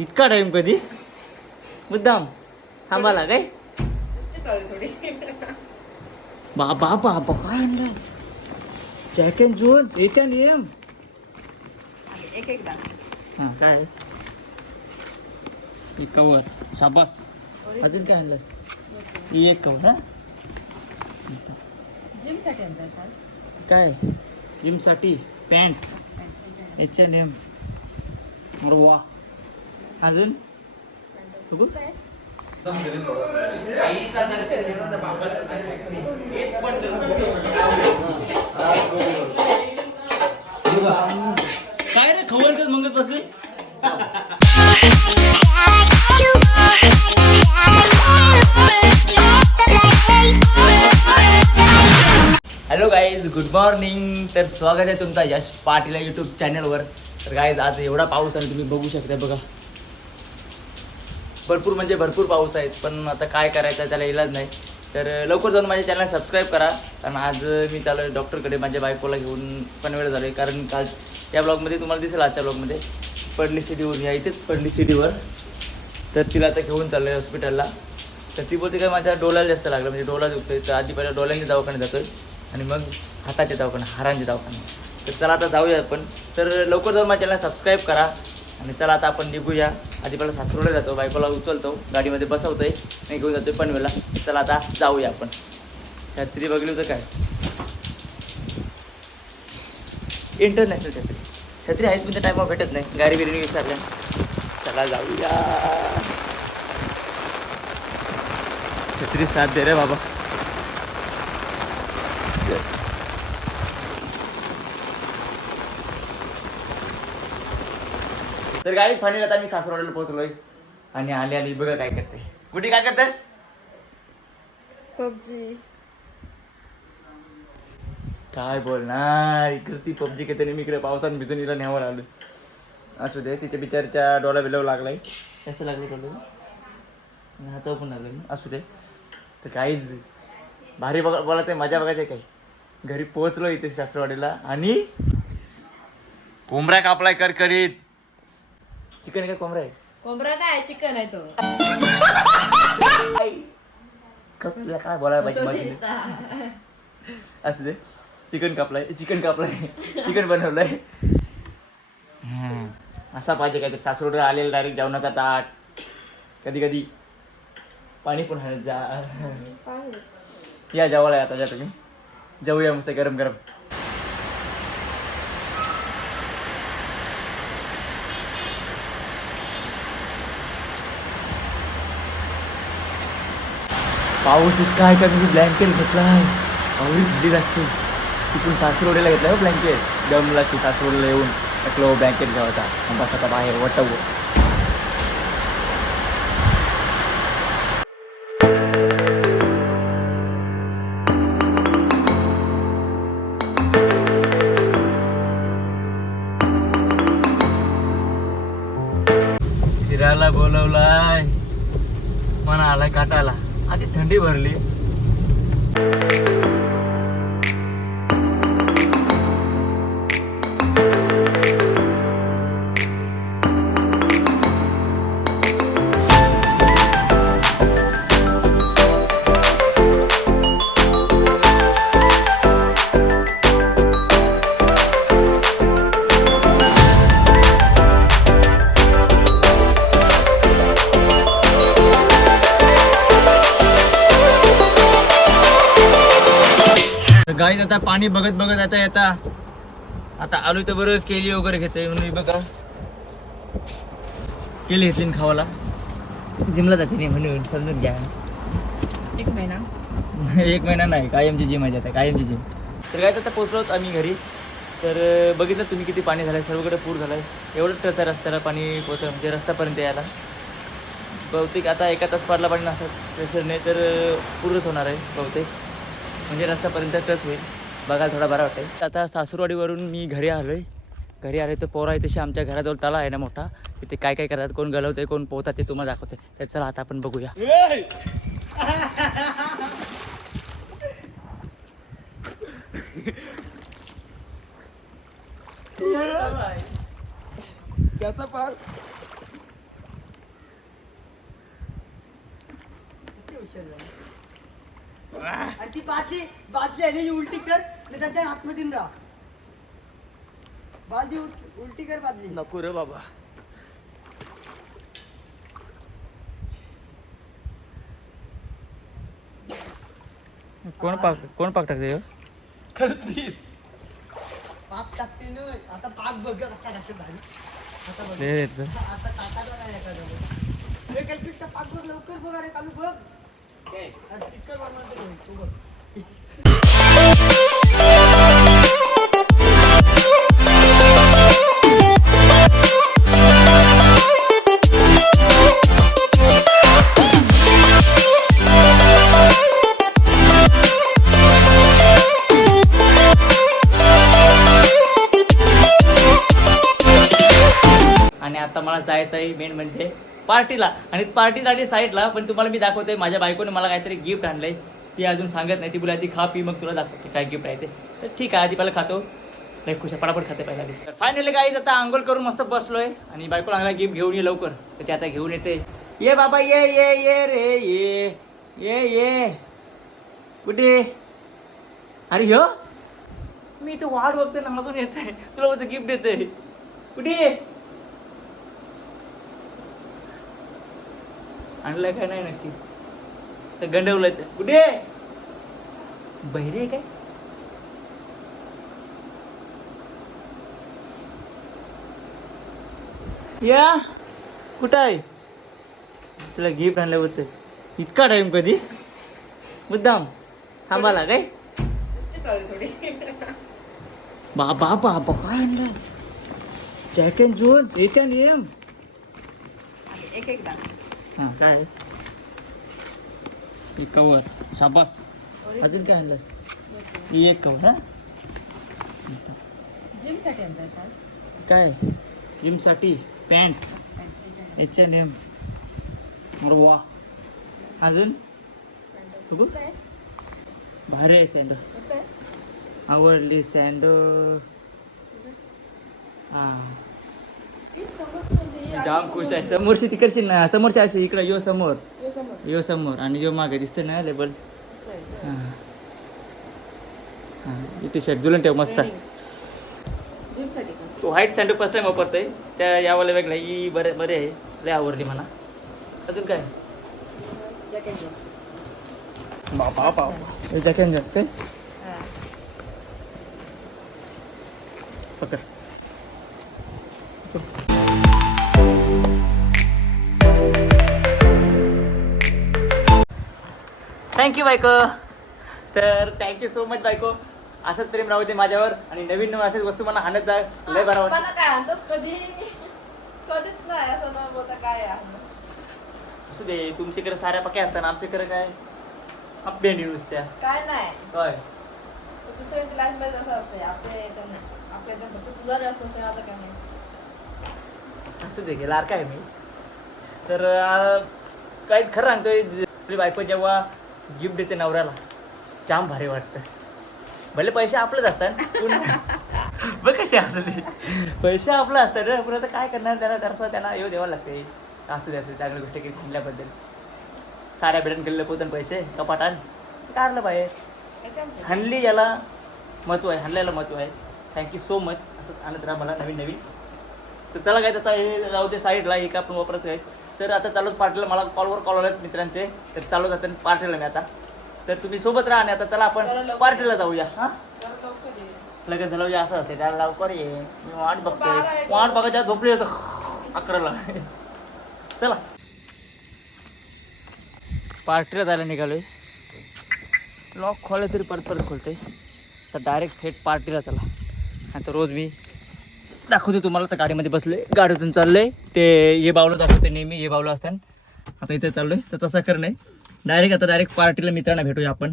इतका टाइम कधी? मुद्दाम थांबाला काय? बाबा बाबा काय आणलं? Jack and Jones H and M एक एकदा हा काय? एक कवर शाबास. अजून काय आणलंस? ही एक कवर हा? जिमसाठी आणताय खास काय? जिमसाठी पॅन्ट एच अँड एम अरे वा. अजून? बघू. काय रे खबर मंगत बसून हॅलो गाईज गुड मॉर्निंग तर स्वागत आहे तुमचा यश पाटील यूट्यूब चॅनलवर तर गाईज आज एवढा पाऊस आहे तुम्ही बघू शकता बघा. भरपूर म्हणजे भरपूर पाऊस आहेत पण आता काय करायचं त्याला इलाज नाही. तर लवकर जाऊन माझ्या चॅनल सबस्क्राईब करा. कारण आज मी चालू आहे डॉक्टरकडे माझ्या बायकोला घेऊन पण वेळ झालो आहे कारण काल या ब्लॉगमध्ये तुम्हाला दिसेल आजच्या ब्लॉगमध्ये पडली सिटीवर या इथेच पडली सिटीवर तर तिला आता घेऊन चाललो आहे हॉस्पिटलला तर ती बोलते काय माझ्या डोळ्याला जास्त लागलं म्हणजे डोळा दुखतोय. तर आधी पहिला डोळ्यांच्या दवाखान्यात जातोय आणि मग हाताच्या दवाखाना हारांच्या दवाखाने तर चला आता जाऊया आपण. तर लवकर जाऊन माझ्या चॅनल सबस्क्राईब करा आणि चला आता आपण निघूया. आधी पहिला सासरूला जातो बायकोला उचलतो गाडीमध्ये बसवतो आहे आणि घेऊन जातोय पनवेला चला आता जाऊया आपण. छत्री बघली होतं काय? इंटरनॅशनल छत्री. छत्री आहेच पण त्या टायमावर भेटत नाही. गाडी बिरीने विसरल्या. चला जाऊया. छत्री साथ दे रे बाबा. तर गाडी फायनल आता मी सासरवाड्याला पोहोचलोय. आणि आली आली बघा काय करते. कुठे काय करतेस? पबजी. काय बोलणार? इकडे ती पबजी घेते मी इकडे पावसात भिजून हिला न्यावर आलो असू दे तिच्या बिचारच्या डोळा बिलाव लागलाय. कसं लागलं डोळं हातावर पण लागलं असू दे. तर काहीच भारी बघा बोला ते मजा बघायची काही. घरी पोहोचलो इथे सासरवाडीला आणि कोंबड्या कापलाय कर करीत चिकन काय कोंबडा आहे? कोंबडा नाही चिकन आहे तो. कपला काय बोलायला पाहिजे माझी. असू दे. चिकन कापलाय चिकन कापलाय चिकन बनवलंय. असा पाहिजे काहीतरी. सासरोडला आलेलं डायरेक्ट जेवणाचा ताट. कधी कधी पाणी पण हळद जा. या जेवायला आता जा तुम्ही. जाऊया मस्त गरम गरम पाऊस इतका आहे का मी ब्लँकेट घेतलाय पाऊस थंडी लागते तिथून सासरोडीला घेतलाय हो ब्लँकेट दमला की सासरोडीला येऊन टाकलो ब्लँकेट घ्यावाचा बस आता बाहेर वटव फिरायला बोलवलाय मना आलाय काटायला आधी थंडी भरली. गाईत आता पाणी बघत बघत आता येता. आता आलो तर बरं केली वगैरे घेते म्हणून बघा. केली घेतली ना खावाला जिमला जाते नाही म्हणून समजून घ्या. एक महिना. एक महिना नाही कायमची जिम आहे आता कायमची जिम तर काय आता पोचलो आहोत आम्ही घरी. तर बघितलं तुम्ही किती पाणी झालंय सर्वकडे पूर झालाय. एवढंच टचा रस्त्याला पाणी पोहोच म्हणजे रस्त्यापर्यंत यायला. बहुतेक आता एका तास पडला पाणी नसतात प्रेशर नाही तर अं, पूरच होणार आहे बहुतेक. म्हणजे रस्त्यापर्यंत टच होईल. बघायला थोडा बरा वाटेल. आता सासूरवाडीवरून मी घरी आलो आहे घरी आले तर पोरा आहे तशी आमच्या घराजवळ तला आहे ना मोठा. तिथे काय काय करतात कोण गलवते कोण पोहतात ते तुम्हाला दाखवते. तर चला आता आपण बघूया. त्याचा पार बादली बादली आहे ना ही उलटी कर आणि त्याच्या आतमध्ये राहा. बादली उल- उलटी कर बादली. नको रे बाबा. कोण पाक कोण पाक टाकते पाक टाकते ना आता पाक बघ कसा टाकते भारी आता बघ. आता टाकायला एखादं हे कल्पितचा पाक बघ लवकर बघ अरे चालू बघ. तू बघ. आणि आता मला जायचं आहे मेन म्हणजे पार्टीला आणि पार्टीसाठी साईडला पण तुम्हाला मी दाखवतोय माझ्या बायकोने मला काहीतरी गिफ्ट आणलंय. ती अजून सांगत नाही. ती बोला ती खा पी मग तुला दाखवते काय गिफ्ट आहे ते. तर ठीक आहे आधी पहिला खातो. नाही खुश आहे, पटापट खाते पहिला तर फायनली काही आता आंघोळ करून मस्त बसलोय आणि बायको लागला गिफ्ट घेऊन ये लवकर. तर ते आता घेऊन येते. ये बाबा ये ये ये रे ये ये ये. कुठे? अरे हो मी इथं वाट बघते नाचून येते तुला बघते गिफ्ट देते कुठे? ये? आणलंय काय नाही नक्की. तर गंडवलंय ते. कुठे बहिरे काय? या कुठं आहे? तुला गिफ्ट आणलं होतं इतका टाइम कधी? मुद्दाम थांबाला काय? बाबा बाबा काय आणलं? Jack and Jones H and M एक एकदा. हां काय? एक कवर. शाबास. अजून काय आणलंस? ही एक कवर हा? जिमसाठी आणताय खास काय? जिमसाठी. पॅन्ट. एच अँड एम वा. अजून? आहे. भारी आहे सँडो आवडली सँडो हां ही समोरची म्हणजे ही अशी जाम खुश आहे. समोरची. तिकडची ना समोरची अशी इकडं यो समोर. यो समोर. आणि यो मागे दिसते ना लेबल. इथे शर्ट जुलून ठेव मस्त. तो व्हाईट सँडो फर्स्ट टाइम वापरतोय. त्या यावाला वेगळा ही बरे बरे आहे. लय आवडली मला. अजून काय? बाबा जॅकेट जास्त पकड. थँक्यू बायको. तर थँक्यू सो मच बायको. असंच प्रेम राहू दे माझ्यावर आणि नवीन नवीन असेच वस्तू मला आणत जा. लय बरं वाटतं मला काय आणतोस कधी? कधीच नाही असं न बोलता काय आहे? असू दे तुमच्याकडे साऱ्या पक्या असतात आमच्याकडे काय? आपल्या न्यूज त्या. काय नाही. काय दुसऱ्यांच्या लाईफमध्ये असं असते आपल्या याच्यात नाही आपल्या याच्यात फक्त तुला जास्त असते माझं काय नाही असू दे गेला काय मी. तर काहीच खरं सांगतोय आपली बायको जेव्हा गिफ्ट देते नवऱ्याला. जाम भारी वाटतं भले पैसे आपलेच असतात. पण बघ कसे असू दे. पैसे आपलं असतात रे. पण आता काय करणार त्याला? जरासं त्यांना येऊ द्यावं लागते असू दे असू चांगली गोष्ट काही खाल्ल्याबद्दल साऱ्या भेटून गेलेले पोतन पैसे. कपाटान काढलं पाहिजे हनली याला महत्त्व आहे. हनल्याला महत्त्व आहे. थँक्यू सो मच असं आणत राहा मला नवीन नवीन तर चला काय आता हे राहू दे साईडला एक आपण वापरत आहे तर आता चालूच पार्टीला मला कॉलवर कॉल आलेत मित्रांचे. तर चालू जातं पार्टीला मी आता. तर तुम्ही सोबत राहा आणि आता चला आपण. पार्टीला जाऊया. हां. लगेच झालं असं असते त्याला लवकर ये. मी वाट बघतोय. वाट बघायच्या झोपली होतं अकराला. चला. पार्टीला जायला निघालोय. लॉक खोललं तरी परत परत खोलते तर डायरेक्ट थेट पार्टीला चला. आता रोज मी दाखवतो तुम्हाला. तर गाडीमध्ये बसले गाडीतून चाललंय. ते हे बावलं दाखवते नेहमी. हे बावलं असतात आता इथे चाललोय. तर तसं कर नाही डायरेक्ट आता डायरेक्ट पार्टीला मित्रांना भेटूया आपण.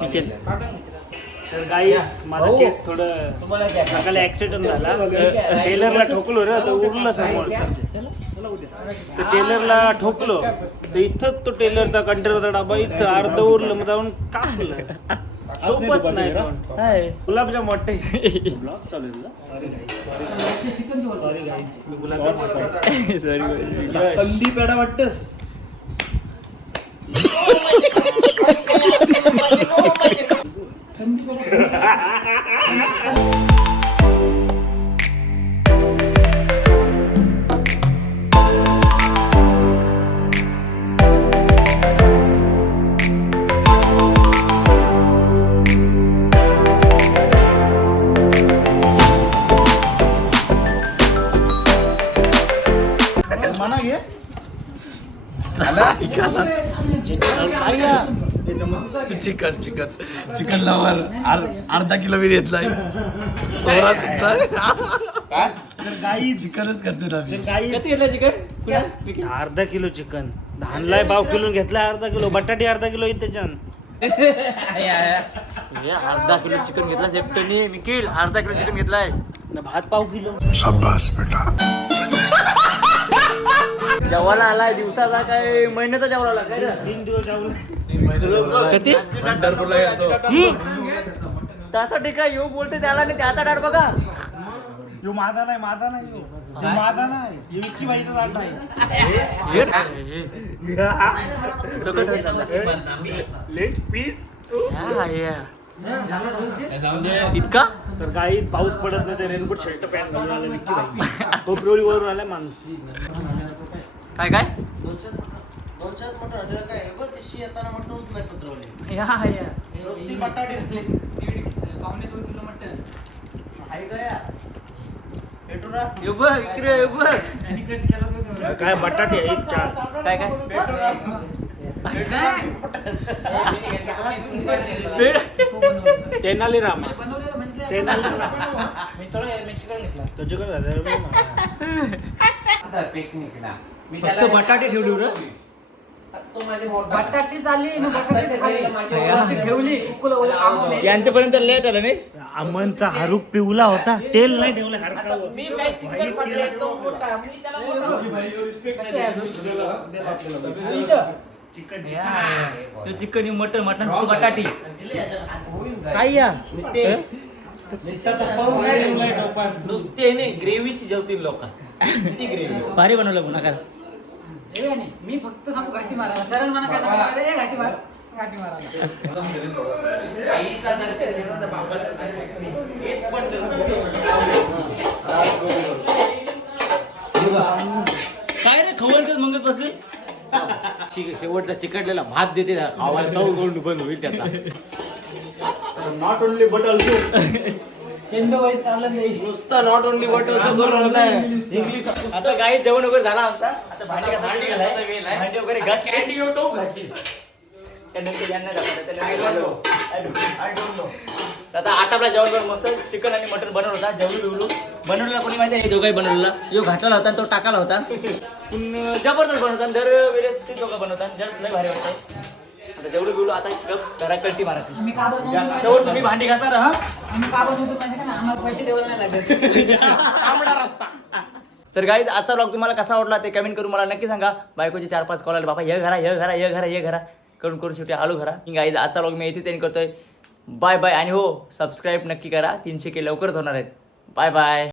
ठीक आहे तर गाईस माझा केस थोडं सकाळी ऍक्सिडेंट झाला. टेलरला ठोकलो रे. तर उरलं समोर. तर टेलरला ठोकलो. तर इथंच तो टेलरचा कंटेनरचा डबा इथं अर्ध उरलं. मग जाऊन कापलं सोबत नाही तो. हाय. गुलाबजाम वाटते ब्लॉग चालू आहे तुझा. सॉरी कंदी पेडा वाटतस. Chicken chicken. चिकन लवर अर्धा किलो मी घेतलाय. सोळा तर गाईज चिकनच करतो मी चिकन? अर्धा किलो चिकन. धानलाय पाव किलो घेतलाय अर्धा किलो. बटाटे अर्धा किलो त्याच्यान. अर्धा किलो चिकन घेतला सेफ्टनी निखिल अर्धा किलो चिकन घेतलाय. न भात पाव किलो. जेवायला आलाय दिवसाचा काय महिन्याचा जेवायला आला काय रे? तीन दिवस जाऊन. किती? त्याचा टिका येऊ बोलते त्याला नाही त्याचा डाट बघा. यो माझा नाही माझा नाही यो. यो माझा नाही. यो विक्की बाईचा दाट नाही तो कसं लेट पीस या. इतका? तर काही पाऊस पडत नाही ते रेनकोट शर्ट पॅन्ट घालून आला विक्की बाई. खोपरोली वरून आलाय माणूस. काय काय काय आहे? बघ, येताना मटणच नाही पत्रवले. या, या. नुसती बटाटे आणले. दीड- पावणे दोन किलो मटण. आहे का या? भेटू ना? बघ इकडे बघ काय बटाटे आहेत चार काय ना? तेनाली रामा तेनाली तुझ्याकडे झालं बघ फक्त बटाटे ठेवली बटाटी खाली ठेवली नाही. यांच्यापर्यंत लेट आलं नाही? अमनचा हारूक पिवला होता तेल नाही ठेवलं हारकावर. ते चिकन मटन मटन बटाटी. काय या? नुसती नाही ग्रेव्ही शिजवतील लोक. किती ग्रेव्ही? भारी बनवलं पुन्हा काय हे नाही, मी फक्त सांगू घाटी मारायला. कारण मला काय सांगू, "ए, घाटी मार घाटी मारायला. काय रे खवळतेच मंगत बसून शेवटचा चिकटलेला भात देते खावायला तव करून बंद होईल त्याचा नॉट ओनली बट ऑल्सो केंद्र वाईज चाललं नाही. नुसता नॉट ओनली बट ऑल्सो करून इंग्लिश आता काही जेवण वगैरे झाला आमचा? आता भांडी भांडी घालाय भांडी वगैरे घास कॅन्डी युट्यूब घाशील त्यानंतर यांना दाखवलं त्यानंतर आता आटापला जेवण मस्त चिकन आणि मटन बनवलं होता. जेवढू बिवलू. बनवलेला कोणी माहिती आहे? दोघाही बनवलेला. यो घातला होता तो टाकाला होता. पण जबरदस्त बनवतात. दर वेळेस ते दोघं बनवतात. जर लय भारी वाटतं. आता जेवढं आता गप घरात कळती मारायची आम्ही का बनवतो जवळ तुम्ही भांडी घासा हा? आम्ही का बनवतो माहिती का आम्हाला पैसे नाही लागत. तर गाईज आजचा ब्लॉग तुम्हाला कसा आवडला ते कमेंट करून मला नक्की सांगा. बायकोचे चार पाच कॉल आले बाबा हे घरा हे घरा हे घरा हे घरा. करून करून शेवटी आलो घरा. गाईज आजचा ब्लॉग मी इथेच एंड करतोय. बाय बाय आणि हो सबस्क्राईब नक्की करा. तीनशे के लवकरच होणार आहेत. Bye bye